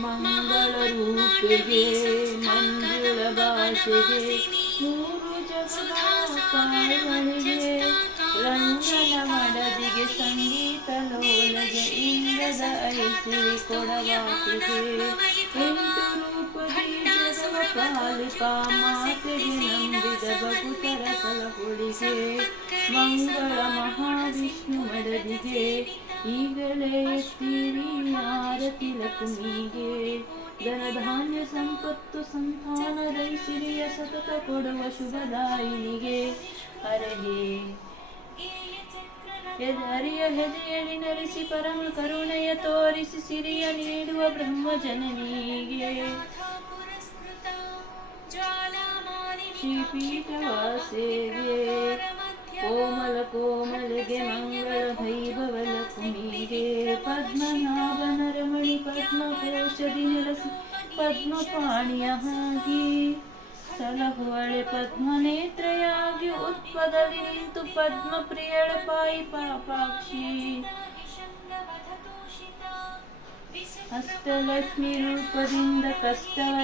ಮಂಗಳ ರೂಪಿಗೆ ಮಂಜುಳ ಭಾಷೆಗೆ ಮೂರು ಜಗದ ಕಾರಣನಿಗೆ ರಂಗನ ಮಡದಿಗೆ ಸಂಗೀತ ಲೋಲಗೆ ಇಂದ್ರದ ಐಸಿರಿ ಕೊಡವಾಕಿಗೆ ಎಂಟು ರೂಪದಿ ಜಗವ ಪಾಲಿಕ ಮಾತೆಗೆ ನಂಬಿದ ಬಗುತರ ಸಲಹುಳಿಗೆ ಮಂಗಳ ಮಹಾವಿಷ್ಣು ಮಡದಿಗೆ ಈಗಲೇ ಎತ್ತಿರಿ ಆರತಿ ಲಕ್ಷ್ಮಿಗೆ ಧನಧಾನ್ಯ ಸಂಪತ್ತು ಸಂತಾನದೈಸಿರಿಯ ಸತತ ಕೊಡುವ ಶುಭದಾಯಿನಿಗೆ ಹರಹೇ ಹರಿಯ ಹೆದೆಯಳಿ ನರಿಸಿ ಪರಮ ಕರುಣೆಯ ತೋರಿಸಿ ಸಿರಿಯ ನೀಡುವ ಬ್ರಹ್ಮ ಜನನಿಗೆ ಶ್ರೀಪೀಠವಾಸೆಗೆ ಕೋಮಲ ಕೋಮಲಗೆ ಮಂಗಳ ವೈಭವ ಲಕ್ಷ್ಮಿಗೆ ಪದ್ಮನಾಭನ ರಮಣಿ ಪದ್ಮಕೋಶದಿ ನೆಲೆಸಿ ಪದ್ಮಪಾಣಿಯ ಹಾಗಿ ಸಲಹುವಳೆ ಪದ್ಮನೇತ್ರಯಾಗಿ ಉತ್ಪದಲ್ಲಿ ನಿಂತು ಪದ್ಮ ಪ್ರಿಯಳ ಪಾಯಿ ಪಾಪಾಕ್ಷಿ ಅಷ್ಟಲಕ್ಷ್ಮಿ ರೂಪದಿಂದ ಕಷ್ಟವ